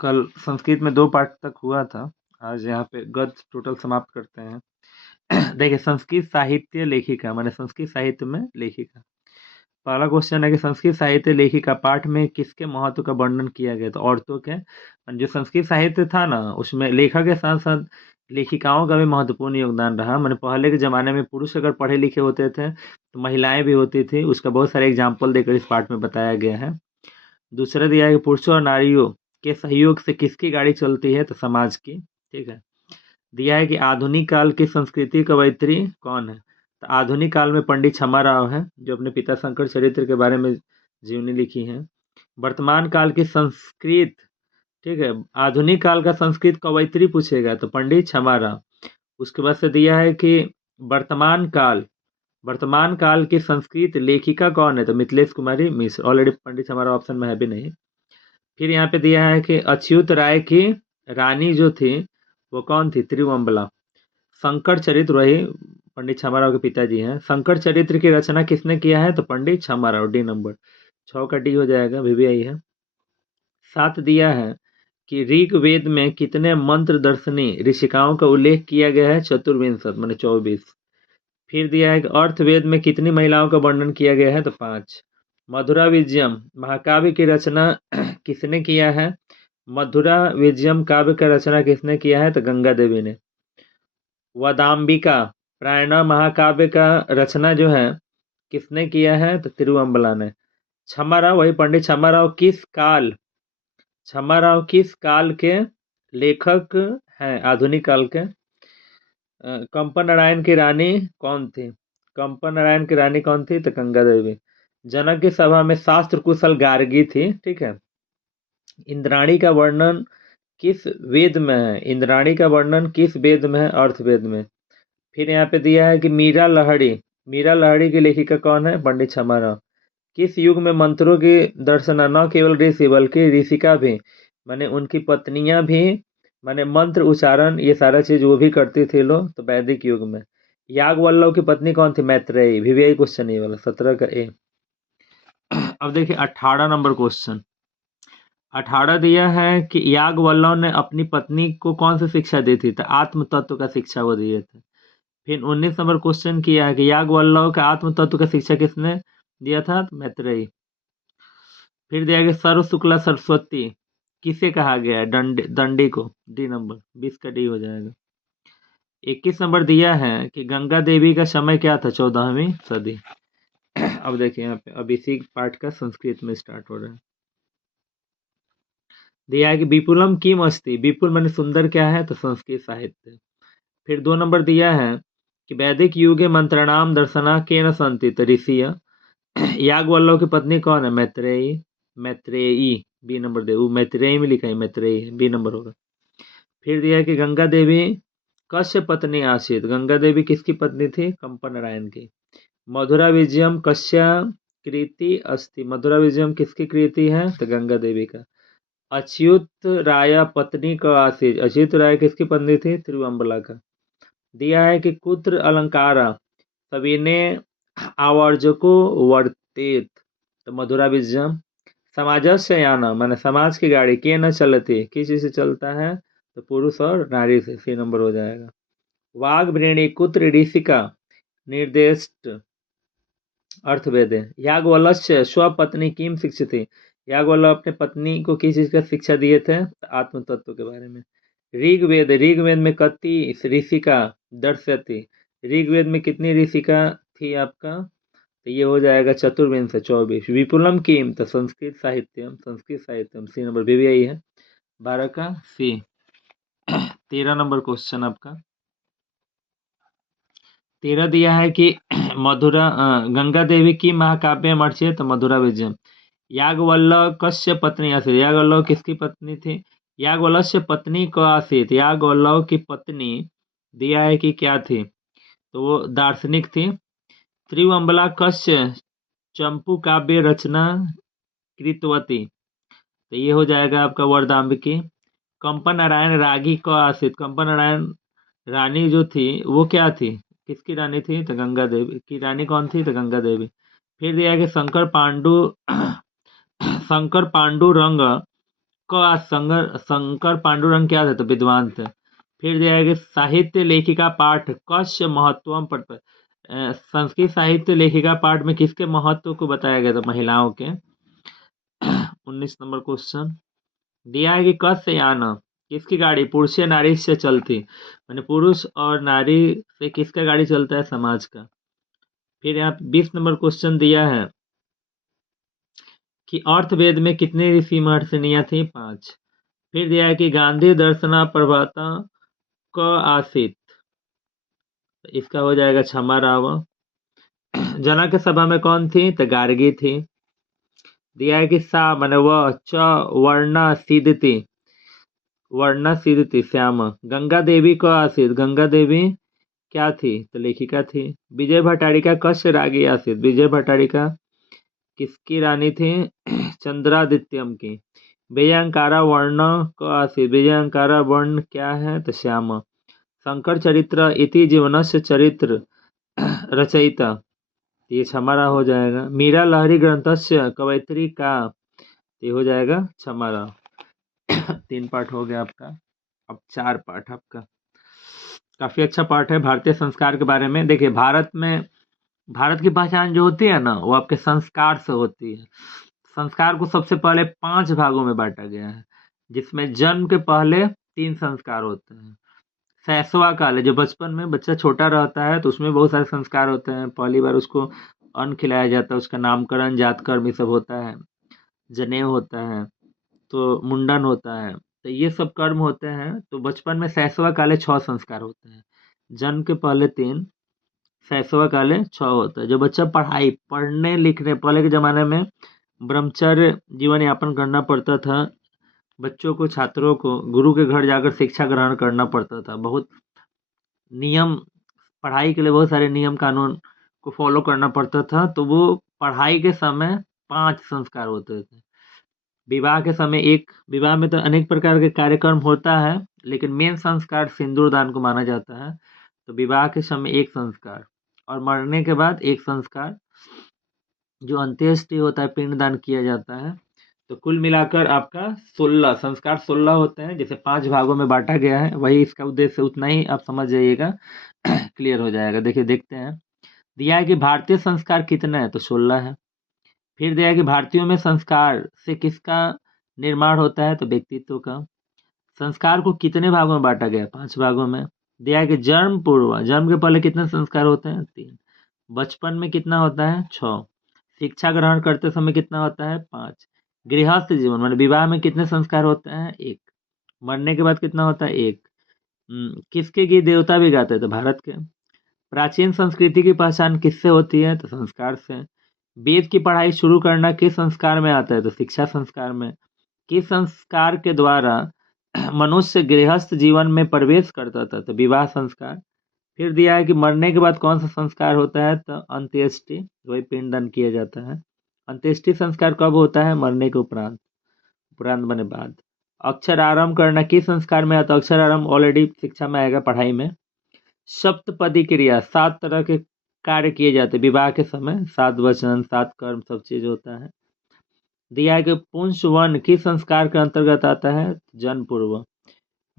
कल संस्कृत में 2 पाठ तक हुआ था। आज यहाँ पे गद्य टोटल समाप्त करते हैं। देखिए, संस्कृत साहित्य लेखिका माने संस्कृत साहित्य में लेखिका। पहला क्वेश्चन है कि संस्कृत साहित्य लेखिका पाठ में किसके महत्व का वर्णन किया गया? तो औरतों के। जो संस्कृत साहित्य था ना, उसमें लेखक के साथ साथ लेखिकाओं का भी महत्वपूर्ण योगदान रहा। मैंने पहले के ज़माने में पुरुष अगर पढ़े लिखे होते थे तो महिलाएं भी होती थी। उसका बहुत सारे एग्जाम्पल देकर इस पाठ में बताया गया है। दूसरा दिया है कि पुरुषों और नारियों के सहयोग से किसकी गाड़ी चलती है? तो समाज की। ठीक है। दिया है कि आधुनिक काल की संस्कृति कवयित्री कौन है? तो आधुनिक काल में पंडित छमा राव है, जो अपने पिता शंकर चरित्र के बारे में जीवनी लिखी है। वर्तमान काल की संस्कृत, ठीक है, आधुनिक काल का संस्कृत कवयित्री पूछेगा तो पंडित छमा राव। उसके बाद से दिया है कि वर्तमान काल की संस्कृत लेखिका कौन है? तो मिथिलेश कुमारी मिश्र। ऑलरेडी पंडित छमा राव ऑप्शन में है भी नहीं। फिर यहाँ पे दिया है कि अच्युत राय की रानी जो थी वो कौन थी? त्रिवंबला। शंकर चरित्र, वही पंडित छमाराव के पिताजी हैं। शंकर चरित्र की रचना किसने किया है? तो पंडित छमाराव। D number. 6 का डी हो जाएगा, VVI है। 7 दिया है कि ऋग्वेद में कितने मंत्र दर्शनी ऋषिकाओं का उल्लेख किया गया है? चतुर्विंशत माने 24। फिर दिया है कि अर्थवेद में कितनी महिलाओं का वर्णन किया गया है? तो 5। मधुरा विजयम महाकाव्य की रचना किसने किया है? मधुरा विजयम काव्य का रचना किसने किया है? तो गंगा देवी ने। वदाम्बिका प्रायण महाकाव्य का रचना जो है किसने किया है? तो तिरुअम्बला ने। छमाराव, वही पंडित छमाराव किस काल के लेखक हैं? आधुनिक काल के। कंपन नारायण की रानी कौन थी? कंपन नारायण की रानी कौन थी? तो गंगा देवी। जनक की सभा में शास्त्र कुशल गार्गी थी। ठीक है। इंद्राणी का वर्णन किस वेद में है? इंद्राणी का वर्णन किस वेद में है? अर्थवेद में। फिर यहाँ पे दिया है कि मीरा लहड़ी की लेखिका कौन है? पंडित छमाराव। किस युग में मंत्रों की दर्शना न केवल ऋषि बल्कि ऋषिका भी माने उनकी पत्नियां भी माने मंत्र उच्चारण ये सारा चीज वो भी करती थी लोग? तो वैदिक युग में। याज्ञवल्क्य की पत्नी कौन थी? मैत्रेयी। VVI क्वेश्चन ये वाला 17 का ए। अब देखिए 18 नंबर क्वेश्चन। 18 दिया है कि याज्ञवल्क्य ने अपनी पत्नी को कौन सी शिक्षा दी थी? तो आत्म तत्व का शिक्षा वो दिए थे। फिर 19 नंबर क्वेश्चन किया है कि याज्ञवल्क्य का आत्म तत्व का शिक्षा किसने दिया था? तो मैत्रेयी। फिर दिया गया सर्व शुक्ला सरस्वती किसे कहा गया है? दंडी को। D number. 20 का डी हो जाएगा। 21 नंबर दिया है कि गंगा देवी का समय क्या था? 14वीं सदी। अब देखिए यहाँ पे अब इसी पाठ का संस्कृत में स्टार्ट हो रहा है। दिया है कि विपुलम किम अस्ति। विपुल माने सुंदर क्या है? तो संस्कृत साहित्य। फिर 2 नंबर दिया है कि वैदिक युगे मंत्रणाम दर्शना केन संति। तो ऋषि। याज्ञवल्क्य की पत्नी कौन है? मैत्रेयी। बी नंबर दे। वो मैत्रेयी में लिखा है, मैत्रेयी है, बी नंबर होगा। फिर दिया है कि गंगा देवी कश्य पत्नी आसित। गंगा देवी किसकी पत्नी थी? कंपन नारायण की। मधुरा विजयम कश्या कृति अस्ति। मधुरा विजयम किसकी कृति है? तो गंगा देवी का। अच्युत राय पत्नी का आसित। अच्युत राय किसकी पत्नी थी? तिरुअम्बला का। दिया है कि कुत्र अलंकारा सविने आवर्जको वर्तेत। तो मधुरा विजयम। समाजस्य याना माने समाज की गाड़ी के न चलती किस चीज से चलता है? तो पुरुष और नारी से। सी नंबर हो जाएगा। वाघ वृणी कुत्र ऋषिका निर्देष्ट अर्थवेदे। याज्ञवल्क्य स्वपत्नी किम शिक्षित थी। याज्ञवल्क्य अपने पत्नी को किस चीज का शिक्षा दिए थे? तो आत्म तत्व के बारे में। ऋग्वेद में कति ऋषिका दर्शयति। ऋग्वेद में कितनी ऋषिका थी आपका? तो ये हो जाएगा चतुर्विंश 24। विपुलम किम तो संस्कृत साहित्यम। C number. VVI है। 12 का सी। 13 नंबर क्वेश्चन आपका। 13 दिया है कि गंगा देवी की महाकाव्य मर्चे। तो मधुरा विजयम। याज्ञवल्क्य कश्य पत्नी आसित। याज्ञवल्क्य किसकी पत्नी थी? याज्ञवल्क्य पत्नी को आसित। याज्ञवल्क्य की पत्नी दिया है कि क्या थी? तो वो दार्शनिक थी। त्रिवंबला कश्य चंपू काव्य रचना कृतवती। तो ये हो जाएगा आपका वरदाम्बिकी। कंपन नारायण रागी को आसित। कंपन नारायण रानी जो थी वो क्या थी? किसकी रानी थी? तो गंगा देवी की रानी कौन थी? तो गंगा देवी। फिर दिया कि शंकर पांडु रंग का शंकर पांडुरंग क्या थे? तो विद्वान थे। फिर दिया है कि साहित्य लेखिका पाठ कस्य महत्वम पर संस्कृत साहित्य लेखिका पाठ में किसके महत्व को बताया गया था? महिलाओं के। 19 नंबर क्वेश्चन दिया है कि कस्य यान किसकी गाड़ी पुरुष या नारी से चलती? माने पुरुष और नारी से किसका गाड़ी चलता है? समाज का। फिर यहाँ 20 नंबर क्वेश्चन दिया है कि अर्थवेद में कितने ऋषि महर्षिनियां थी? 5। फिर दिया है कि गांधी दर्शना प्रभाता क आसित? इसका हो जाएगा क्षमा राव। जनक सभा में कौन थी? तो गार्गी थी। दिया है कि सा माने वह, च वर्णा सिद्धति, वर्णा सिद्धति श्याम। गंगा देवी को आसित? गंगा देवी क्या थी? तो लेखिका थी। विजय भट्टारिका कस्य रागी आसित? विजय भट्टारिका किसकी रानी थी? चंद्रादित्यम की। विजयंकारा वर्ण को आसित? विजयंकारा वर्ण क्या है? तो श्याम। शंकर चरित्र इति जीवनस्य चरित्र रचयिता? ये क्षमारा हो जाएगा। मीरा लहरी ग्रंथस्य कवयित्री का? ये हो जाएगा क्षमारा। 3 पाठ हो गया आपका। अब 4 पाठ आपका। काफी अच्छा पाठ है भारतीय संस्कार के बारे में। देखिए भारत की पहचान जो होती है ना, वो आपके संस्कार से होती है। संस्कार को सबसे पहले 5 भागों में बांटा गया है, जिसमें जन्म के पहले 3 संस्कार होते हैं। शैशवा काल है, जो बचपन में बच्चा छोटा रहता है तो उसमें बहुत सारे संस्कार होते हैं। पहली बार उसको अन्न खिलाया जाता है, उसका नामकरण, जातकर्म ये सब होता है, जनेऊ होता है, तो मुंडन होता है, तो ये सब कर्म होते हैं। तो बचपन में शैशवा काले 6 संस्कार होते हैं। जन्म के पहले 3, शैशवा काले 6 होता है। जो बच्चा पढ़ने लिखने, पहले के ज़माने में ब्रह्मचर्य जीवन यापन करना पड़ता था। बच्चों को, छात्रों को गुरु के घर जाकर शिक्षा ग्रहण करना पड़ता था। बहुत नियम, पढ़ाई के लिए बहुत सारे नियम कानून को फॉलो करना पड़ता था। तो वो पढ़ाई के समय 5 संस्कार होते थे। विवाह के समय विवाह में तो अनेक प्रकार के कार्यक्रम होता है, लेकिन मेन संस्कार सिंदूर दान को माना जाता है। तो विवाह के समय 1 संस्कार और मरने के बाद 1 संस्कार, जो अंत्येष्टि होता है, पिंडदान किया जाता है। तो कुल मिलाकर आपका 16 संस्कार 16 होते हैं, जिसे 5 भागों में बांटा गया है। वही इसका उद्देश्य, उतना ही आप समझ जाइएगा, क्लियर हो जाएगा। देखिए देखते हैं। दिया है कि भारतीय संस्कार कितना है? तो 16 है। फिर दिया है कि भारतीयों में संस्कार से किसका निर्माण होता है? तो व्यक्तित्व का। संस्कार को कितने भागों में बांटा गया? 5 भागों में। दिया है कि जन्म पूर्व, जन्म के पहले कितने संस्कार होते हैं? 3। बचपन में कितना होता है? 6। शिक्षा ग्रहण करते समय कितना होता है? 5। गृहस्थ जीवन माने विवाह में कितने संस्कार होते हैं? 1। मरने के बाद कितना होता है? 1। किसके गीत देवता भी गाते थे? भारत के। प्राचीन संस्कृति की पहचान किससे होती है? तो संस्कार से। वेद की पढ़ाई शुरू करना किस संस्कार में आता है? तो शिक्षा संस्कार में। किस संस्कार के द्वारा मनुष्य गृहस्थ जीवन में प्रवेश करता था? तो विवाह संस्कार। फिर दिया है कि मरने के बाद कौन सा संस्कार होता है? तो अंत्येष्टि, वही पिंडदान किया जाता है। अंत्येष्टि संस्कार कब होता है? मरने के उपरांत, उपरांत बने बाद। अक्षर आरंभ करना किस संस्कार में आता है? अक्षर आरंभ ऑलरेडी शिक्षा में आएगा, पढ़ाई में। सप्तपदी क्रिया, 7 तरह के कार्य किए जाते हैं विवाह के समय। 7 वचन, 7 कर्म, सब चीज होता है। दिया है कि पुंसवन किस संस्कार के अंतर्गत आता है? जन्म पूर्व।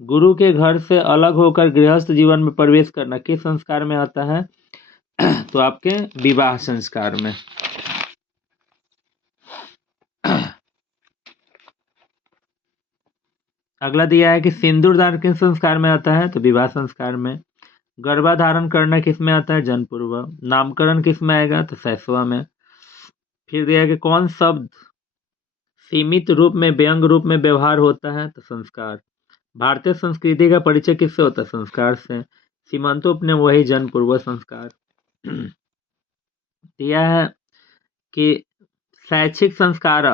गुरु के घर से अलग होकर गृहस्थ जीवन में प्रवेश करना किस संस्कार में आता है? तो आपके विवाह संस्कार में। अगला दिया है कि सिंदूर दान किस संस्कार में आता है? तो विवाह संस्कार में। गर्भाधारण करना किस में आता है? जन्म पूर्व। नामकरण किस में आएगा? तो शैशवा में। फिर दिया है कि कौन शब्द सीमित रूप में व्यंग रूप में व्यवहार होता है? तो संस्कार। भारतीय संस्कृति का परिचय किससे होता है? संस्कार से। सीमांतोपनियम वही जन्म पूर्व संस्कार। दिया है कि शैक्षिक संस्कार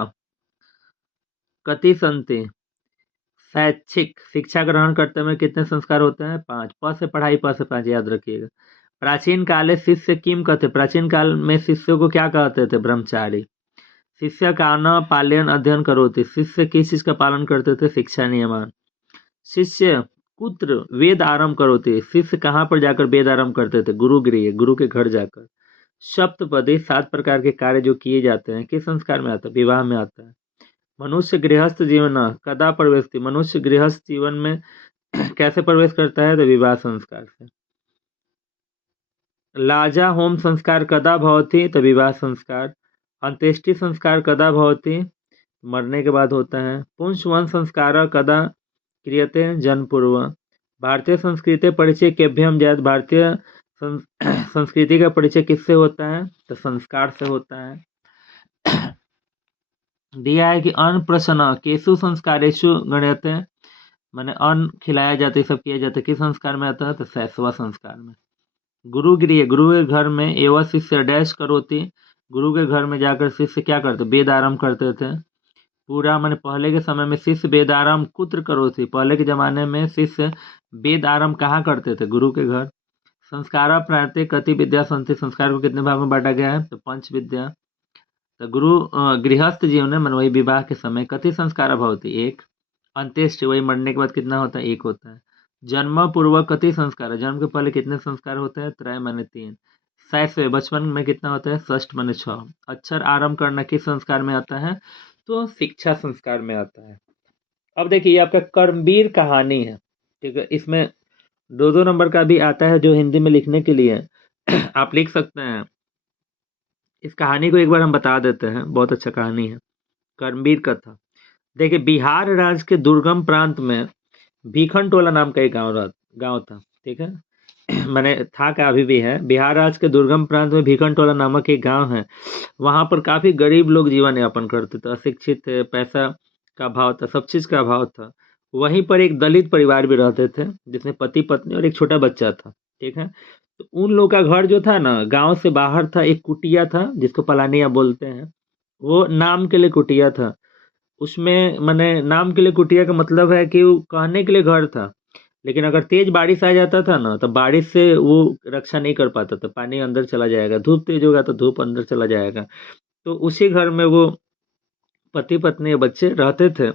कति संति? शैक्षिक शिक्षा ग्रहण करते में कितने संस्कार होते हैं? 5। प से पढ़ाई, प से 5, याद रखिएगा। प्राचीन काले शिष्य किम कहते? प्राचीन काल में शिष्यों को क्या कहते थे? ब्रह्मचारी। शिष्य का न पालन अध्ययन करोति, शिष्य किस चीज का पालन करते थे? शिक्षा नियमान। शिष्य कुत्र वेद आरंभ करोति, शिष्य कहाँ पर जाकर वेद आरंभ करते थे? गुरु गृह, गुरु के घर जाकर। सप्तपदी 7 प्रकार के कार्य जो किए जाते हैं किस संस्कार में आता है? विवाह में आता है। मनुष्य गृहस्थ जीवन कदा प्रवेशति, मनुष्य गृहस्थ जीवन में कैसे प्रवेश करता है? तो विवाह संस्कार से। लाजा होम संस्कार कदा भवति? तो विवाह संस्कार। अंत्येष्टि संस्कार कदा भवति? मरने के बाद होता है। पुंसवन संस्कार कदा क्रियते? जन्म पूर्व। भारतीय संस्कृति परिचय केभ्यम जायत, भारतीय संस्कृति का परिचय किससे होता है? तो संस्कार से होता है। दिया है कि अन्न प्रशन केशु संस्कारेशु गण्यते, माने अन्न खिलाया जाता है, सब किया जाता है, किस संस्कार में आता है? तो शैशव संस्कार में। गुरु गृह, गुरु के घर में एवं शिष्य डैश करोति, गुरु के घर में जाकर शिष्य क्या करते? वेद आरंभ करते थे। पूरा माने पहले के समय में शिष्य वेद आरंभ कुत्र करोति, पहले के जमाने में शिष्य वेद आरंभ कहाँ करते थे? गुरु के घर। संस्कारा प्रायते कति विद्या संति, संस्कार को कितने भाग में बांटा गया है? तो 5 विद्या। तो गुरु गृहस्थ जीवन में मन वही विवाह के समय कति संस्कार भवति? 1। अंत्येष्टि वही मरने के बाद कितना होता है? 1 होता है। जन्म पूर्व कति संस्कार, जन्म के पहले कितने संस्कार होते हैं? त्रय माने 3। शैशव बचपन में कितना होता है? षष्ठ माने 6। अक्षर आरंभ करना किस संस्कार में आता है? तो शिक्षा संस्कार में आता है। अब देखिए ये आपका कर्मवीर कहानी है, ठीक है। इसमें 2-2 नंबर का भी आता है जो हिंदी में लिखने के लिए आप लिख सकते हैं। इस कहानी को एक बार हम बता देते हैं, बहुत अच्छा कहानी है, कर्मवीर कथा। देखिए बिहार राज्य के दुर्गम प्रांत में भीखन टोला नाम का एक गांव था, ठीक है। मैंने था क्या, अभी भी है। बिहार राज्य के दुर्गम प्रांत में भीखन टोला नामक एक गांव है। वहां पर काफी गरीब लोग जीवन यापन करते थे, अशिक्षित थे, पैसा का अभाव था, सब चीज का अभाव था। वहीं पर एक दलित परिवार भी रहते थे जिसमें पति पत्नी और एक छोटा बच्चा था, ठीक है। तो उन लोग का घर जो था ना, गांव से बाहर था, एक कुटिया था जिसको पलानिया बोलते हैं। वो नाम के लिए कुटिया था। उसमें मैंने नाम के लिए कुटिया का मतलब है कि वो कहने के लिए घर था, लेकिन अगर तेज बारिश आ जाता था ना, तो बारिश से वो रक्षा नहीं कर पाता था, पानी अंदर चला जाएगा, धूप तेज होगा तो धूप अंदर चला जाएगा। तो उसी घर में वो पति पत्नी बच्चे रहते थे।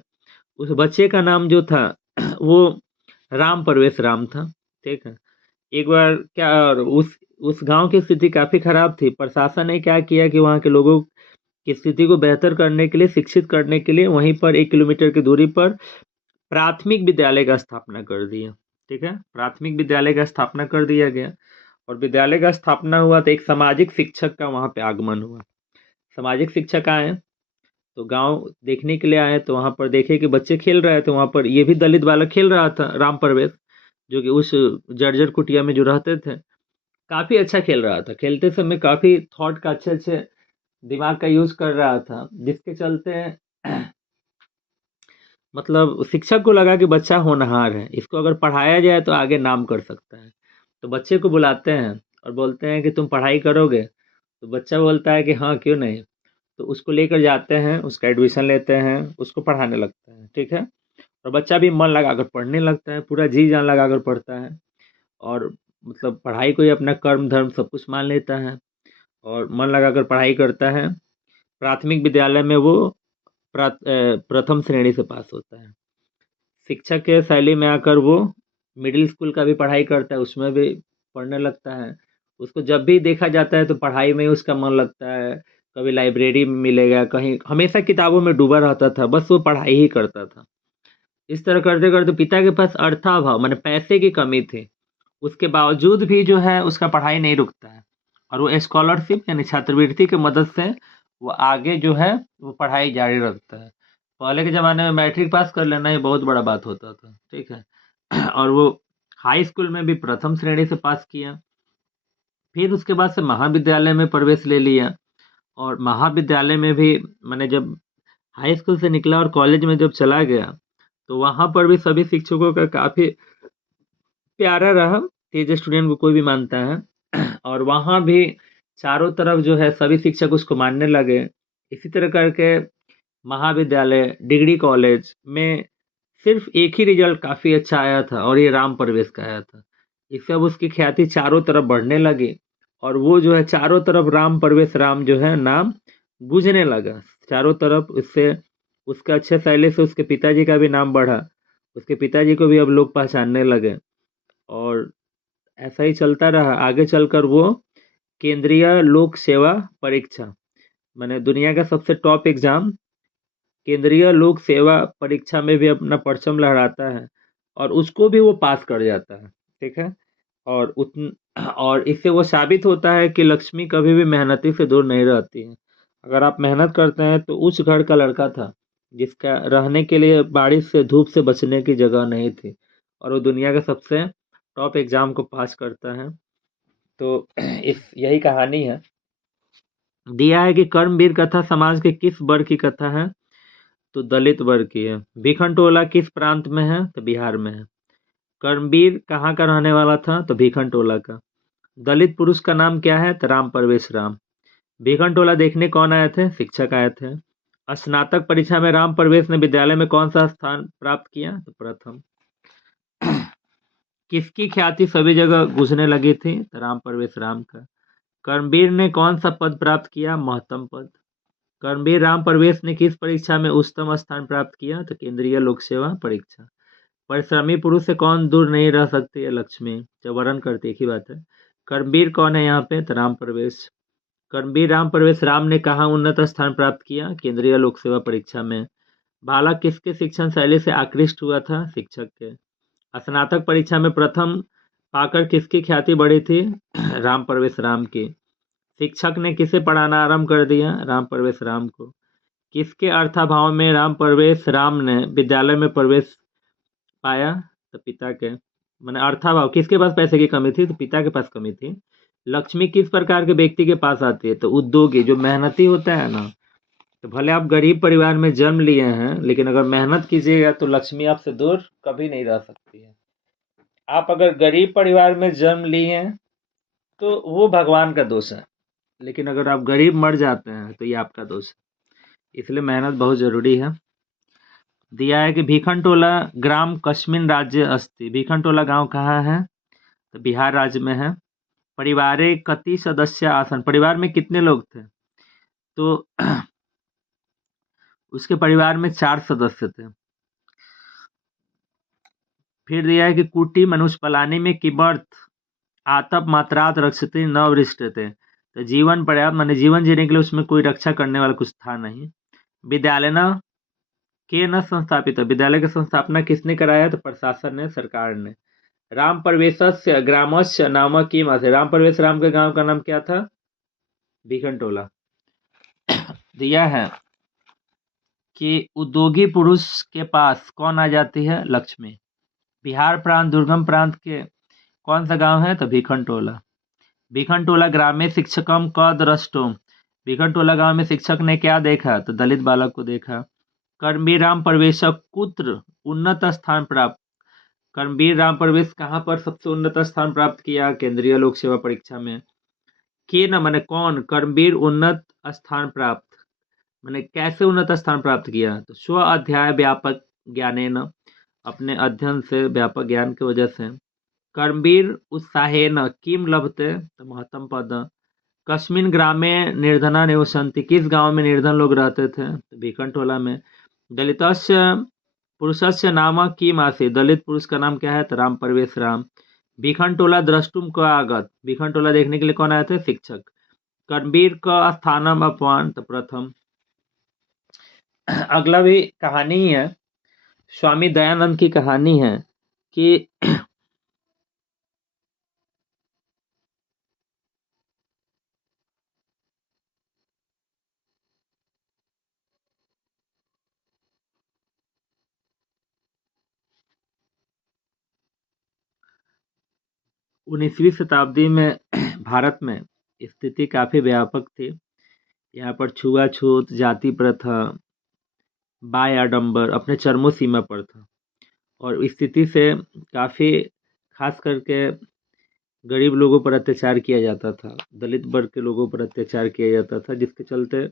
उस बच्चे का नाम जो था वो राम प्रवेश राम था, ठीक है। एक बार क्या, और उस गांव की स्थिति काफी खराब थी। प्रशासन ने क्या किया कि वहां के लोगों की स्थिति को बेहतर करने के लिए, शिक्षित करने के लिए वहीं पर 1 किलोमीटर की दूरी पर प्राथमिक विद्यालय का स्थापना कर दिया, ठीक है। प्राथमिक विद्यालय का स्थापना कर दिया गया, और विद्यालय का स्थापना हुआ तो एक सामाजिक शिक्षक का वहां पे आगमन हुआ। सामाजिक शिक्षक आए तो गांव देखने के लिए आए, तो वहां पर देखे कि बच्चे खेल रहे थे, वहां पर ये भी दलित बालक खेल रहा था, राम प्रवेश, जो कि उस जर्जर कुटिया में जो रहते थे, काफी अच्छा खेल रहा था। खेलते समय काफी थॉट का अच्छे अच्छे दिमाग का यूज कर रहा था, जिसके चलते मतलब शिक्षक को लगा कि बच्चा होनहार है, इसको अगर पढ़ाया जाए तो आगे नाम कर सकता है। तो बच्चे को बुलाते हैं और बोलते हैं कि तुम पढ़ाई करोगे? तो बच्चा बोलता है कि हाँ क्यों नहीं। तो उसको लेकर जाते हैं, उसका एडमिशन लेते हैं, उसको पढ़ाने लगते हैं, ठीक है। और बच्चा भी मन लगाकर पढ़ने लगता है, पूरा जी जान लगाकर पढ़ता है, और मतलब पढ़ाई को ही अपना कर्म धर्म सब कुछ मान लेता है, और मन लगाकर पढ़ाई करता है। प्राथमिक विद्यालय में वो प्रथम श्रेणी से पास होता है। शिक्षक के शैली में आकर वो मिडिल स्कूल का भी पढ़ाई करता है, उसमें भी पढ़ने लगता है। उसको जब भी देखा जाता है तो पढ़ाई में ही उसका मन लगता है। कभी लाइब्रेरी में मिलेगा, कहीं हमेशा किताबों में डूबा रहता था, बस वो पढ़ाई ही करता था। इस तरह करते करते पिता के पास अर्थाभाव माने पैसे की कमी थी, उसके बावजूद भी जो है उसका पढ़ाई नहीं रुकता है, और वो स्कॉलरशिप यानी छात्रवृत्ति की मदद से वो आगे जो है वो पढ़ाई जारी रखता है। पहले के ज़माने में मैट्रिक पास कर लेना ही बहुत बड़ा बात होता था, ठीक है। और वो हाई स्कूल में भी प्रथम श्रेणी से पास किया। फिर उसके बाद से महाविद्यालय में प्रवेश ले लिया, और महाविद्यालय में भी मैंने जब हाई स्कूल से निकला और कॉलेज में जब चला गया, तो वहाँ पर भी सभी शिक्षकों का काफ़ी प्यारा रहा, तेज स्टूडेंट को कोई भी मानता है। और वहाँ भी चारों तरफ जो है सभी शिक्षक उसको मानने लगे। इसी तरह करके महाविद्यालय, डिग्री कॉलेज में सिर्फ एक ही रिजल्ट काफ़ी अच्छा आया था, और ये राम प्रवेश का आया था। इससे अब उसकी ख्याति चारों तरफ बढ़ने लगी, और वो जो है चारों तरफ राम प्रवेश राम जो है नाम गूंजने लगा चारों तरफ। इससे उसके अच्छे शैली से उसके पिताजी का भी नाम बढ़ा, उसके पिताजी को भी अब लोग पहचानने लगे, और ऐसा ही चलता रहा। आगे चलकर वो केंद्रीय लोक सेवा परीक्षा, माने दुनिया का सबसे टॉप एग्जाम केंद्रीय लोक सेवा परीक्षा में भी अपना परचम लहराता है और उसको भी वो पास कर जाता है। ठीक है। और और इससे वो साबित होता है कि लक्ष्मी कभी भी मेहनती से दूर नहीं रहती है। अगर आप मेहनत करते हैं तो उस घर का लड़का था जिसका रहने के लिए बारिश से धूप से बचने की जगह नहीं थी और वो दुनिया के सबसे टॉप एग्जाम को पास करता है। तो इस यही कहानी है। दिया है कि कर्मवीर कथा समाज के किस वर्ग की कथा है, तो दलित वर्ग की है। भीखनटोला किस प्रांत में है, तो बिहार में है। कर्मवीर कहाँ का रहने वाला था, तो भीखनटोला का। दलित पुरुष का नाम क्या है, तो राम परवेश राम। भीखनटोला देखने कौन आए थे, शिक्षक आए थे। स्नातक परीक्षा में राम परवेश ने विद्यालय में कौन सा स्थान प्राप्त किया, तो प्रथम। किसकी ख्याति सभी जगह गूंजने लगी थी, तो राम परवेश राम का। कर्मवीर ने कौन सा पद प्राप्त किया, महत्तम पद। कर्मवीर राम परवेश ने किस परीक्षा में उच्चतम स्थान प्राप्त किया, तो केंद्रीय लोक सेवा परीक्षा। परिश्रमी पुरुष से कौन दूर नहीं रह सकती है, लक्ष्मी। जब वर्ण करती एक ही बात है। कर्मवीर कौन है यहाँ पे, तो राम परवेश। कर्मवीर राम परवेश राम ने कहा उन्नत स्थान प्राप्त किया, केंद्रीय लोक सेवा परीक्षा में। बालक किसके शिक्षण शैली से आकृष्ट हुआ था, शिक्षक के। स्नातक परीक्षा में प्रथम पाकर किसकी ख्याति बढ़ी थी, राम परवेश राम की। शिक्षक ने किसे पढ़ाना आरंभ कर दिया, राम परवेश राम को। किसके अर्थाभाव में राम परवेश राम ने विद्यालय में प्रवेश पाया, तो पिता के। मैंने अर्थाभाव, किसके पास पैसे की कमी थी, तो पिता के पास कमी थी। लक्ष्मी किस प्रकार के व्यक्ति के पास आती है, तो उद्योगी, जो मेहनती होता है ना। तो भले आप गरीब परिवार में जन्म लिए हैं, लेकिन अगर मेहनत कीजिएगा तो लक्ष्मी आपसे दूर कभी नहीं रह सकती है। आप अगर गरीब परिवार में जन्म लिए हैं तो वो भगवान का दोष है, लेकिन अगर आप गरीब मर जाते हैं तो ये आपका दोष है। इसलिए मेहनत बहुत जरूरी है। दिया है कि भीखनटोला ग्राम कस्मिन राज्य अस्ति। भीखनटोला गांव कहाँ है, तो बिहार राज्य में है। परिवारे कति सदस्य आसन, परिवार में कितने लोग थे, तो उसके परिवार में 4 सदस्य थे। फिर दिया है कि कुटी मनुष्य पलानी में किमर्थ आतप मात्रात रक्षते न वृष्टते। तो जीवन पर्याप्त, माने जीवन जीने के लिए उसमें कोई रक्षा करने वाला कुछ था नहीं। विद्यालय न के न संस्थापित, विद्यालय की संस्थापना किसने कराया, तो प्रशासन ने, सरकार ने। राम परवेशस्य ग्रामस्य नामक की मासे, राम परवेश राम के गांव का नाम क्या था, भीखनटोला। दिया है कि उद्योगी पुरुष के पास कौन आ जाती है, लक्ष्मी। बिहार प्रांत दुर्गम प्रांत के कौन सा गांव है, तो भीखनटोला। भीखनटोला ग्राम में शिक्षकम क दृष्टो, भीखनटोला गांव में शिक्षक ने क्या देखा, तो दलित बालक को देखा। कर्मवीर राम प्रवेशक कुत्र उन्नत स्थान प्राप्त, कर्मवीर राम प्रवेश कहाँ पर सबसे उन्नत स्थान प्राप्त किया, केंद्रीय लोक सेवा परीक्षा में। के न माने कौन, कर्मवीर उन्नत स्थान प्राप्त, मैंने कैसे उन्नत स्थान प्राप्त किया, तो स्व अध्याय व्यापक ज्ञानेन, अपने अध्ययन से व्यापक ज्ञान की वजह से। कर्मवीर उत्साहेन किम लभते, तो महत्तम पद। कस्मिन ग्रामे निर्धना निवसन्ति, किस गांव में निर्धन लोग रहते थे, तो भीखनटोला में। दलितस्य पुरुषस्य नाम किम आसीत्, दलित पुरुष का नाम क्या है, तो राम परवेश राम। भीखनटोला द्रष्टुम क आगत, भीखनटोला देखने के लिए कौन आए थे, शिक्षक। कर्मवीर का स्थानम अपवान, तो प्रथम। अगला भी कहानी ही है, स्वामी दयानंद की कहानी है कि 19वीं शताब्दी में भारत में स्थिति काफी व्यापक थी। यहाँ पर छुआछूत, जाति प्रथा, बाय आडंबर अपने चरमो सीमा पर था और स्थिति से काफी, खास करके गरीब लोगों पर अत्याचार किया जाता था, दलित वर्ग के लोगों पर अत्याचार किया जाता था, जिसके चलते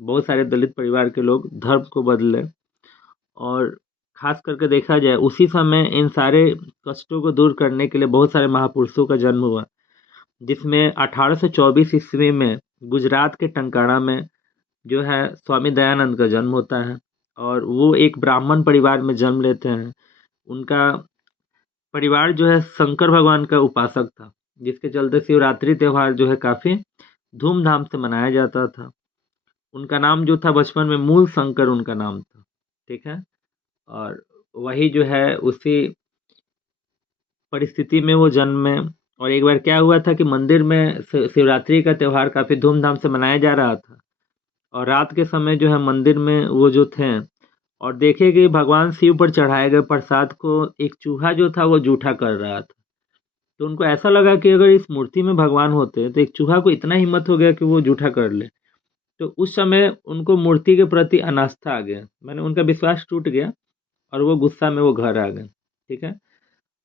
बहुत सारे दलित परिवार के लोग धर्म को बदले। और खास करके देखा जाए उसी समय इन सारे कष्टों को दूर करने के लिए बहुत सारे महापुरुषों का जन्म हुआ, जिसमें 1824 ईस्वी में गुजरात के टंकारा में जो है स्वामी दयानंद का जन्म होता है और वो एक ब्राह्मण परिवार में जन्म लेते हैं। उनका परिवार जो है शंकर भगवान का उपासक था, जिसके चलते शिवरात्रि त्यौहार जो है काफी धूमधाम से मनाया जाता था। उनका नाम जो था बचपन में मूल शंकर उनका नाम था, ठीक है। और वही जो है उसी परिस्थिति में वो जन्मे। और एक बार क्या हुआ था कि मंदिर में शिवरात्रि का त्योहार काफ़ी धूमधाम से मनाया जा रहा था, और रात के समय जो है मंदिर में वो जो थे, और देखे कि भगवान शिव पर चढ़ाए गए प्रसाद को एक चूहा जो था वो जूठा कर रहा था। तो उनको ऐसा लगा कि अगर इस मूर्ति में भगवान होते तो एक चूहा को इतना हिम्मत हो गया कि वो जूठा कर ले। तो उस समय उनको मूर्ति के प्रति अनास्था आ गया, मैंने उनका विश्वास टूट गया, और वो गुस्सा में वो घर आ गए, ठीक है।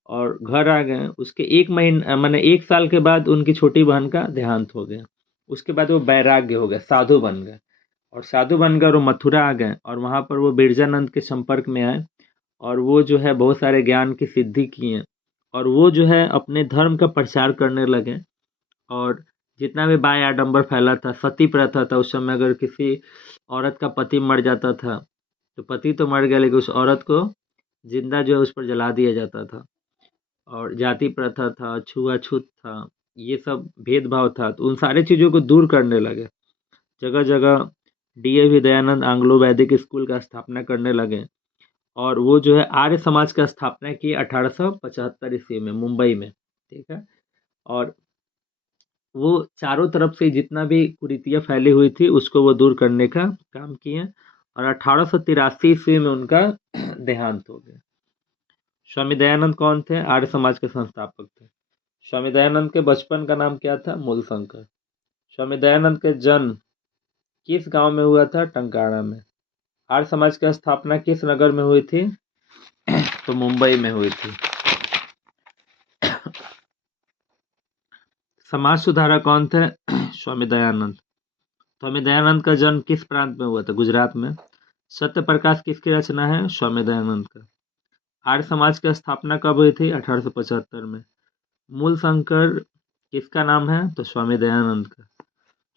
और घर आ गए, उसके 1 महीने माने 1 साल के बाद उनकी छोटी बहन का देहांत हो गया। उसके बाद वो वैराग्य हो गए, साधु बन गए, और साधु बनकर वो मथुरा आ गए, और वहाँ पर वो बिरजानंद के संपर्क में आए, और वो जो है बहुत सारे ज्ञान की सिद्धि किए, और वो जो है अपने धर्म का प्रचार करने लगे। और जितना भी बाय आडंबर फैला था, सती प्रथा था उस समय, अगर किसी औरत का पति मर जाता था तो पति तो मर गया लेकिन उस औरत को जिंदा जो है उस पर जला दिया जाता था। और जाति प्रथा था, छुआछूत था, ये सब भेदभाव था, तो उन सारी चीज़ों को दूर करने लगे। जगह जगह डीएवी दयानंद आंग्लो वैदिक स्कूल का स्थापना करने लगे, और वो जो है आर्य समाज का स्थापना की 1875 ईस्वी में मुंबई में, ठीक है। और वो चारों तरफ से जितना भी कुरीतियाँ फैली हुई थी उसको वो दूर करने का काम किए, और 1883 ईस्वी में उनका देहांत हो गया। स्वामी दयानंद कौन थे? आर्य समाज के संस्थापक थे। स्वामी दयानंद के बचपन का नाम क्या था? मूलशंकर। स्वामी दयानंद का जन्म किस गांव में हुआ था? टंकारा में। आर्य समाज की स्थापना किस नगर में हुई थी? तो मुंबई में हुई थी। समाज सुधारक कौन थे? स्वामी दयानंद। स्वामी दयानंद का जन्म किस प्रांत में हुआ था? गुजरात में। सत्य प्रकाश किसकी रचना है? स्वामी दयानंद का। आर्य समाज की स्थापना कब हुई थी? 1875 में। मूल शंकर किसका नाम है? तो स्वामी दयानंद का।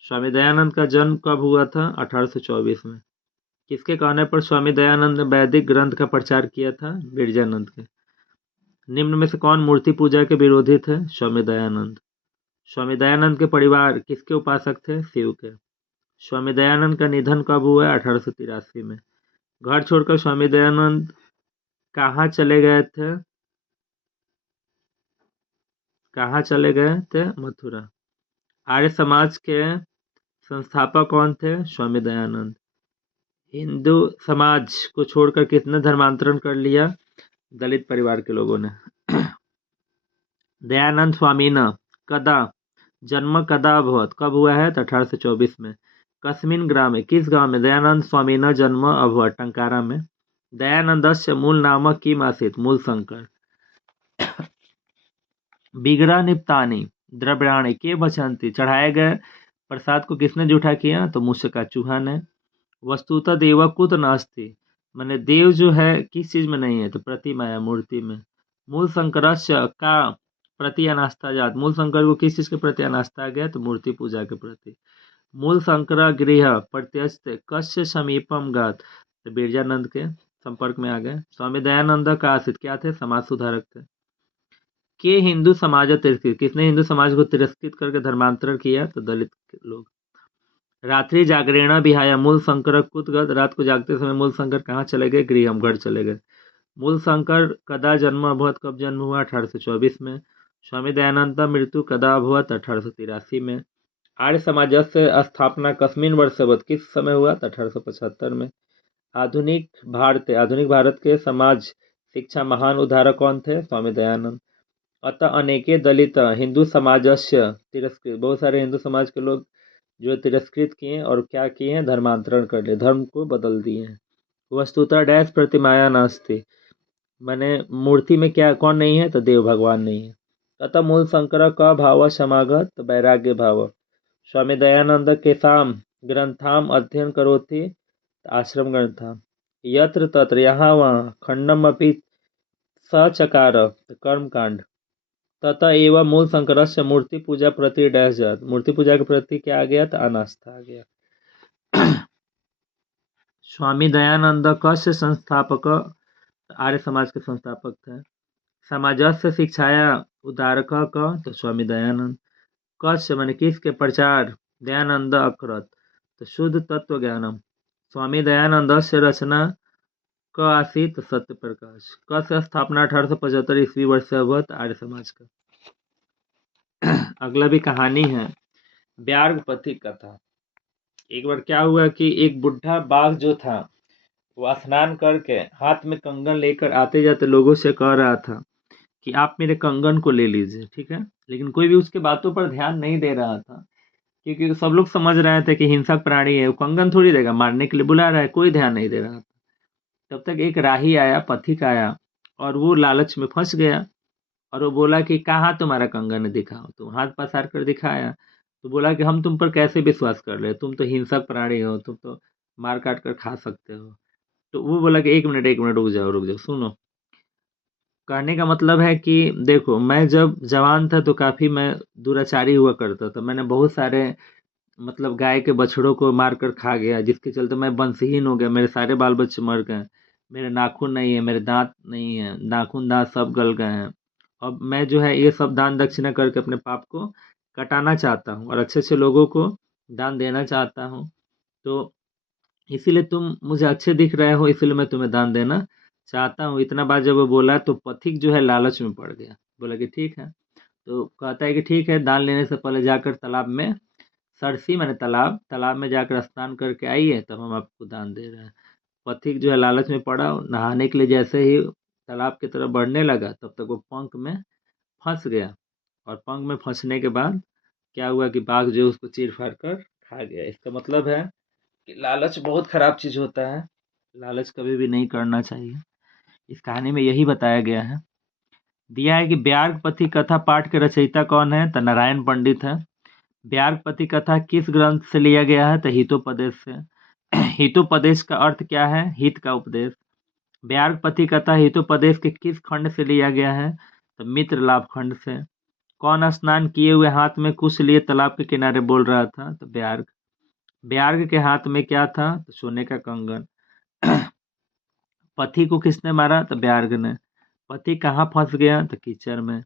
स्वामी दयानंद का जन्म कब हुआ था? 1824 में। किसके कहने पर स्वामी दयानंद ने वैदिक ग्रंथ का प्रचार किया था? बिरजानंद के। निम्न में से कौन मूर्ति पूजा के विरोधी थे? स्वामी दयानंद। स्वामी दयानंद के परिवार किसके उपासक थे? शिव के। स्वामी दयानंद का निधन कब हुआ? 1883 में। घर छोड़कर स्वामी दयानंद कहाँ चले गए थे? कहाँ चले गए थे? मथुरा। आर्य समाज के संस्थापक कौन थे? स्वामी दयानंद। हिंदू समाज को छोड़कर किसने धर्मांतरण कर लिया? दलित परिवार के लोगों ने। दयानंद स्वामीना कदा जन्म कदा अभवत, कब हुआ है? तो 1824 में। कस्मिन ग्राम में, किस गांव में दयानंद स्वामीना जन्म अभवत? टंकारा में। दयानंदस्य मूल नाम किम आसीत? मूल शंकर। बिगड़ा निपतानी द्रव्याणी के बचंती, चढ़ाए गए प्रसाद को किसने जूठा किया? तो मूषका चूहा ने। वस्तुतः देव कुत नास्ति, माने देव जो है किस चीज में नहीं है? तो प्रतिमा या मूर्ति में। मूल शंकरस्य का प्रति अनास्था जात, मूल शंकर को किस चीज के प्रति अनास्था आ गया? तो मूर्ति पूजा के प्रति। मूल शंकर गृह प्रत्यस्त कस्य समीपम गत, तो बिरजानंद के संपर्क में आ गए। स्वामी दयानंद का आश्रित क्या थे? समाज सुधारक थे। के हिंदू समाज तिरस्कृत, किसने हिंदू समाज को तिरस्कृत करके धर्मांतरण किया? तो दलित लोग। रात्रि जागरेणा विहाय मूल शंकर कुतगत, रात को जागते समय मूल शंकर कहाँ चले गए? गृहम, घर चले गए। मूल शंकर कदा जन्म अभवत, कब जन्म हुआ? 1824 में। स्वामी दयानंद मृत्यु कदा अभवत? 1883 में। आर्य समाज से स्थापना कस्मिन वर्ष अभवत, किस समय हुआ? 1875 में। आधुनिक भारत के समाज शिक्षा महान उद्धारक कौन थे? स्वामी दयानंद। अतः अनेके दलित हिंदू समाजस्य तिरस्कृत, बहुत सारे हिंदू समाज के लोग जो तिरस्कृत किए और क्या किए हैं? धर्मांतरण कर लिए, धर्म को बदल दिए हैं। वस्तुतः डैश प्रतिमाया नास्ति, माने मूर्ति में क्या कौन नहीं है? तो देव भगवान नहीं है। अतः मूल शंकर का भाव समागत, तो वैराग्य भाव। स्वामी दयानंद के साम ग्रंथाम अध्ययन करोति, आश्रम ग्रंथा। यत्र तत्र, यहाँ वहाँ, खंडम अपि सचकार, कर्म कांड। तथा एवं मूल शंकर से मूर्ति पूजा प्रति डैश जात, मूर्ति पूजा के प्रति क्या आ गया? तो अनास्था आ गया। स्वामी दयानंद कस्य संस्थापक? आर्य समाज के संस्थापक थे। समाजस्य शिक्षाया उदारक का? तो स्वामी दयानंद। कस्य माने किसके प्रचार? दयानंद अकरत, तो शुद्ध तत्व ज्ञानम। स्वामी दयानंद से रचना क आसित सत्य प्रकाश। क से स्थापना 1875 ईस्वी वर्ष से अवगत आर्य समाज का। अगला भी कहानी है, ब्यार्ग पथी कथा। एक बार क्या हुआ कि एक बुढ़ा बाघ जो था वो स्नान करके हाथ में कंगन लेकर आते जाते लोगों से कह रहा था कि आप मेरे कंगन को ले लीजिए, ठीक है। लेकिन कोई भी उसके बातों पर ध्यान नहीं दे रहा था, क्योंकि सब लोग समझ रहे थे कि हिंसक प्राणी है, वो कंगन थोड़ी देगा, मारने के लिए बुला रहा है, कोई ध्यान नहीं दे रहा था। तब तक एक राही आया, पथिक आया, और वो लालच में फंस गया और वो बोला कि कहाँ तुम्हारा कंगन है, दिखाओ। तो हाथ पसार कर दिखाया, तो बोला कि हम तुम पर कैसे विश्वास कर ले, तुम तो हिंसक प्राणी हो, तुम तो मार काट कर खा सकते हो। तो वो बोला कि एक मिनट रुक जाओ सुनो। कहने का मतलब है कि देखो, मैं जब जवान था तो काफी मैं दुराचारी हुआ करता था। मैंने बहुत सारे मतलब गाय के बछड़ों को मार कर खा गया, जिसके चलते मैं वंशहीन हो गया, मेरे सारे बाल बच्चे मर गए, मेरे नाखून नहीं है, मेरे दांत नहीं है, नाखून दांत सब गल गए हैं। अब मैं जो है ये सब दान दक्षिणा करके अपने पाप को कटाना चाहता हूँ और अच्छे अच्छे लोगों को दान देना चाहता हूँ। तो इसीलिए तुम मुझे अच्छे दिख रहे हो, इसीलिए मैं तुम्हें दान देना चाहता हूँ। इतना बात जब वो बोला तो पथिक जो है लालच में पड़ गया, बोला कि ठीक है। तो कहता है कि ठीक है, दान लेने से पहले जाकर तालाब में, सरसी मैंने तालाब, तालाब में जाकर स्नान करके आइए, तब हम आपको दान दे रहे हैं। पथिक जो है लालच में पड़ा, नहाने के लिए जैसे ही तालाब की तरफ बढ़ने लगा, तब तक वो पंख में फंस गया। और पंख में फंसने के बाद क्या हुआ कि बाघ जो है उसको चीर फाड़ कर खा गया। इसका मतलब है कि लालच बहुत खराब चीज होता है, लालच कभी भी नहीं करना चाहिए। इस कहानी में यही बताया गया है। दिया है कि ब्यार्गपति कथा पाठ के रचयिता कौन है, तो नारायण पंडित है। ब्यार्गपति कथा किस ग्रंथ से लिया गया है, तो हितोपदेश से। हितोपदेश का अर्थ क्या है, हित का उपदेश। ब्यार्गपति कथा हितोपदेश के किस खंड से लिया गया है, तो मित्र लाभ खंड से। कौन स्नान किए हुए हाथ में कुछ लिए तालाब के किनारे बोल रहा था, तो ब्यार्ग। ब्यार्ग के हाथ में क्या था, तो सोने का कंगन। पति को किसने मारा, तो ब्यार्ग ने। पति कहाँ फंस गया, तो कीचड़ में।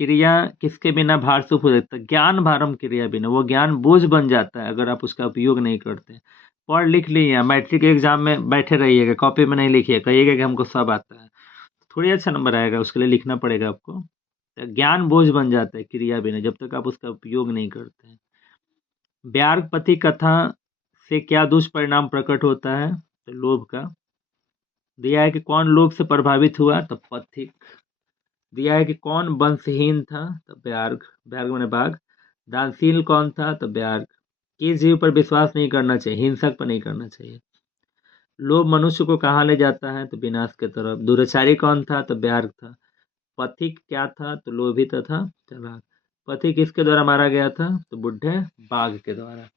क्रिया किसके बिना भार से हो जाता है, ज्ञान भारम क्रिया बिना। वो ज्ञान बोझ बन जाता है अगर आप उसका उपयोग नहीं करते। पढ़ लिख लीजिए, मैट्रिक एग्जाम में बैठे रहिएगा, कॉपी में नहीं लिखिए, कहिएगा कि हमको सब आता है, थोड़ी अच्छा नंबर आएगा, उसके लिए लिखना पड़ेगा आपको। तो ज्ञान बोझ बन जाता है क्रिया बिना, जब तक आप उसका उपयोग नहीं करते हैं। ब्यार्गपति कथा से क्या दुष्परिणाम प्रकट होता है, तो लोभ का। दिया है कि कौन लोभ से प्रभावित हुआ, तो पथिक। दिया है कि कौन वंशहीन था, तो ब्यार्ग। ब्यार्ग मैंने बाघ। दानशील कौन था, तो ब्यार्ग। किस जीव पर विश्वास नहीं करना चाहिए, हिंसक पर नहीं करना चाहिए। लोभ मनुष्य को कहाँ ले जाता है, तो विनाश की तरफ। दुराचारी कौन था, तो ब्यार्ग था। पथिक क्या था, तो लोभी तथा चालाक। पथिक किसके द्वारा मारा गया था, तो बुढ़े बाघ के द्वारा।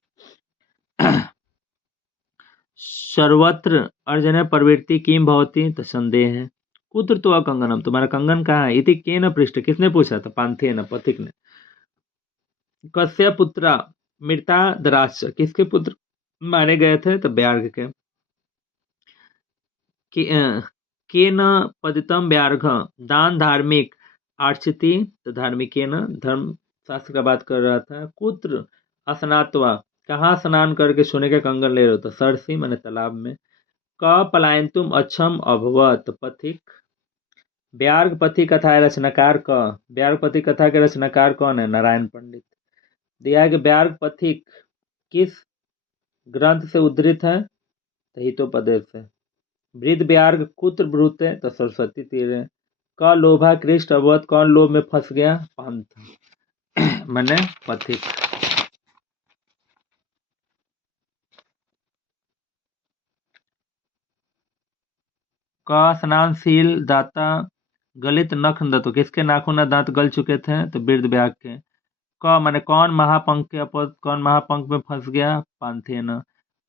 सर्वत्र अर्जन प्रवृत्ति किम भवती, तो संदेह है। कुत्र तो कंगनम, तुम्हारा कंगन कहाँ है, इति केन पृष्ठ, किसने पूछा था, पांथेन, पथिक ने। कस्य पुत्रा मृता दराश्च, किसके पुत्र मारे गए थे, तो ब्यार्ग के। केन पतितम ब्यार्घ, दान धार्मिक आर्चिति, तो धार्मिक धर्म शास्त्र का बात कर रहा था। कुत्र स्नात्वा, कहाँ स्नान करके सोने का कंगन ले रहे हो, तो सरसी मैंने तालाब में। क पलायंतुम अच्छम अभवत, पथिक। ब्यार्गपति कथा रचनाकार क, ब्यार्गपति कथा के रचनाकार कौन है, नारायण पंडित। दिया है कि ब्यार्गपथिक किस ग्रंथ से उद्धृत है, तो हितोपदेश से। वृद्ध ब्यार्ग कुत्र ब्रूते, तो सरस्वती तीर। क लोभा कृष्ट अवध, कौन लोभ में फंस गया, पंथ मैंने पथिक। क स्नानशील दाता गलित नख दत्तो, किसके नाखून और दांत गल चुके थे, तो वृद्ध ब्याग के। क माने कौन महापंख के अपद, कौन महापंख में फंस गया, पांथेन।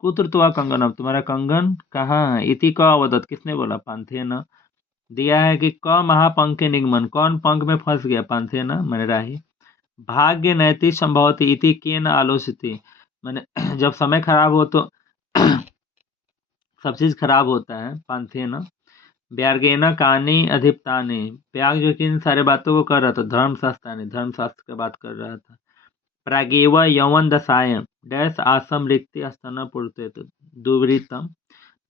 कुत्र तुआ कंगनम, तुम्हारा कंगन कहाँ है, इति क अवदत, किसने बोला, पांथेन। दिया है कि क महापंख के निगमन, कौन पंख में फंस गया, पांथेन मैंने राही। भाग्य नैति संभवती इति केन आलोचिति, मैंने जब समय खराब हो तो सब चीज खराब होता है, पांथेन। ब्यार्गेना कानी अधिपताने, ब्याग जो कि इन सारे बातों को कर रहा था, धर्मशास्त्राने, धर्मशास्त्र की बात कर रहा था। प्रागेव यौवन दशाएं, डैश आसम रिक्ति अस्थाना पूर्ते तो दुवृतम।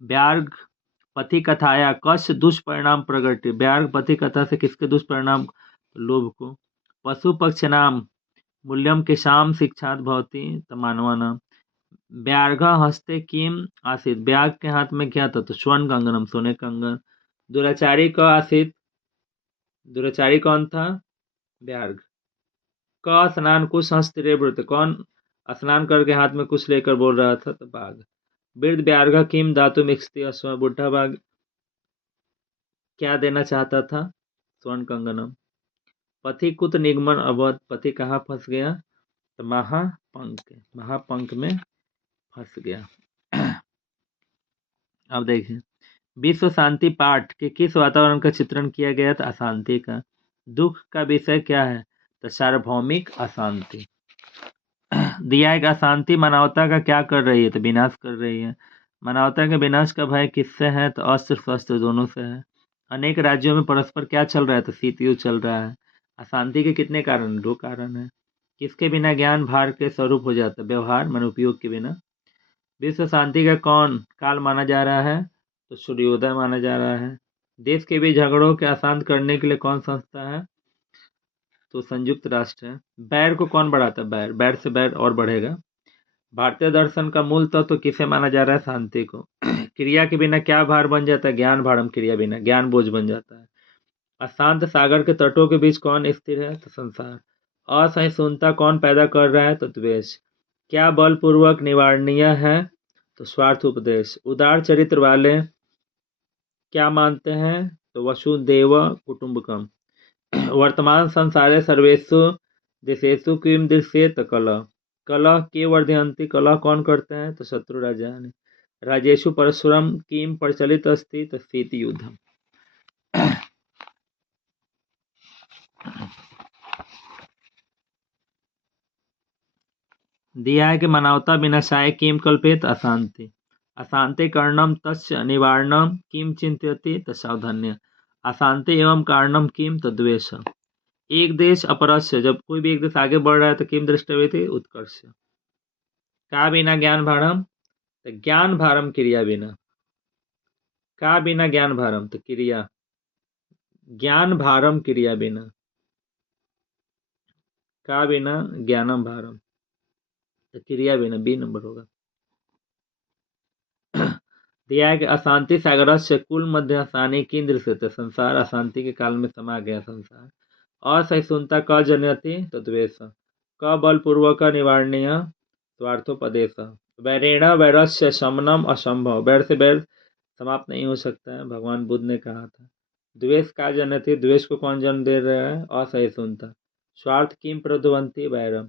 व्यार्घ पथि कथाया कश दुष्परिणाम प्रगटे। व्यार्घ पथि कथा से किसके दुष्परिणाम? लोभ को। पशु पक्ष नाम मूल्यम के शाम शिक्षात भवती तो मानवानाम। व्याघ्र हस्ते किम आसित। व्याघ्र के हाथ में क्या था? तो स्वर्ण कंगनम, सोने कंगन। दुराचारी का आसित। दुराचारी कौन था? व्याघ्र। क स्नान कुश हस्तिरे व्रत। कौन स्नान करके हाथ में कुछ लेकर बोल रहा था? तो बाघ। वृद्ध व्याघ्र किम धातु मिक्सती अश्व। बुढ़ा बाघ क्या देना चाहता था? स्वर्ण कंगनम। पथि कुत निगमन अवध। पथि कहाँ फंस गया? तो महापंख। महापंख में फंस गया। अब देखिए, विश्व शांति पाठ के किस वातावरण का चित्रण किया गया था? अशांति का। दुख का विषय क्या है? तो सार्वभौमिक अशांति। दिया एक अशांति मानवता का क्या कर रही है? तो विनाश कर रही है। मानवता के विनाश का भय किससे है? तो अस्त्र शस्त्र दोनों से है। अनेक राज्यों में परस्पर क्या चल रहा है? तो शीत युद्ध चल रहा है। अशांति के कितने कारण? 2 कारण है। किसके बिना ज्ञान भार के स्वरूप हो जाता है? व्यवहार मन उपयोग के बिना। विश्व शांति का कौन काल माना जा रहा है? तो सूर्योदय माना जा रहा है। देश के बीच झगड़ों के अशांत करने के लिए कौन संस्था है? तो संयुक्त राष्ट्र है। बैर को कौन बढ़ाता है? बैर। बैर से बैर और बढ़ेगा। भारतीय दर्शन का मूल तत्व तो किसे माना जा रहा है? शांति को। क्रिया के बिना क्या भार बन जाता है? ज्ञान भारम। क्रिया बिना ज्ञान बोझ बन जाता है। अशांत सागर के तटों के बीच कौन स्थिर है? तो संसार। असहिष्णुता कौन पैदा कर रहा है? तो द्वेष। क्या बलपूर्वक निवारणीय है? तो स्वार्थ उपदेश। उदार चरित्र वाले क्या मानते हैं? तो वसुदेव कुटुंबकम। वर्तमान संसारे सर्वेषु देशेषु किम दृश्येत कलह। कलह के वर्धयन्ति। कलह कौन करते हैं? तो शत्रु राजा। राजेशु परशुरम किम प्रचलित अस्ति। तो शीत युद्ध। दिया है कि मानवता विनाशाय किम कल्पेत। अशांति। अशांति कारणम तस्य निवारणम किम चिंत्यति। तो सावधान्य। अशांति एवं कारणम किम? तो द्वेष। एक देश अपरस्य। जब कोई भी एक देश आगे बढ़ रहा है तो किम दृष्टव्यति? उत्कर्ष। का बिना ज्ञान भारम? तो ज्ञान भारम क्रिया बिना। का बिना ज्ञान भारम? तो क्रिया। ज्ञान भारम क्रिया बिना। का बिना ज्ञानम भारम। तो क्रिया बिना। बी नंबर होगा। दिया है कि अशांति सागर से कुल मध्य अशानी केंद्र से। तो संसार अशांति के काल में समा गया संसार। असहिष्णुता क जनयति? तो द्वेष। क बलपूर्वक निवारणीय? स्वार्थोपदेश। वैरेण वैरस्य शमनम असंभव। वैर से वैर समाप्त नहीं हो सकता है, भगवान बुद्ध ने कहा था। द्वेष का जनयति? द्वेष को कौन जन्म दे रहा है? असहिष्णुता। स्वार्थ किम प्रध्वंति? वैरम।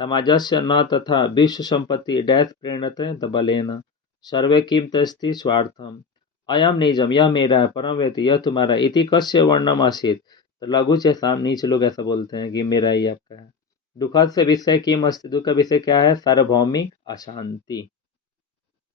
समाजस्य न तथा विश्व संपत्ति डैश प्रेरणते? तो बलेन। सर्वे किम तस्ति? स्वार्थम। अयम निजम। यह मेरा है। परम व्यक्ति यह तुम्हारा। इति कस्य वर्णम आसीत? तो लघु से साम नीच लोग ऐसा बोलते हैं कि मेरा ही आपका है। दुखद से विषय किम अस्ति? दुख का विषय क्या है? सार्वभौमिक अशांति।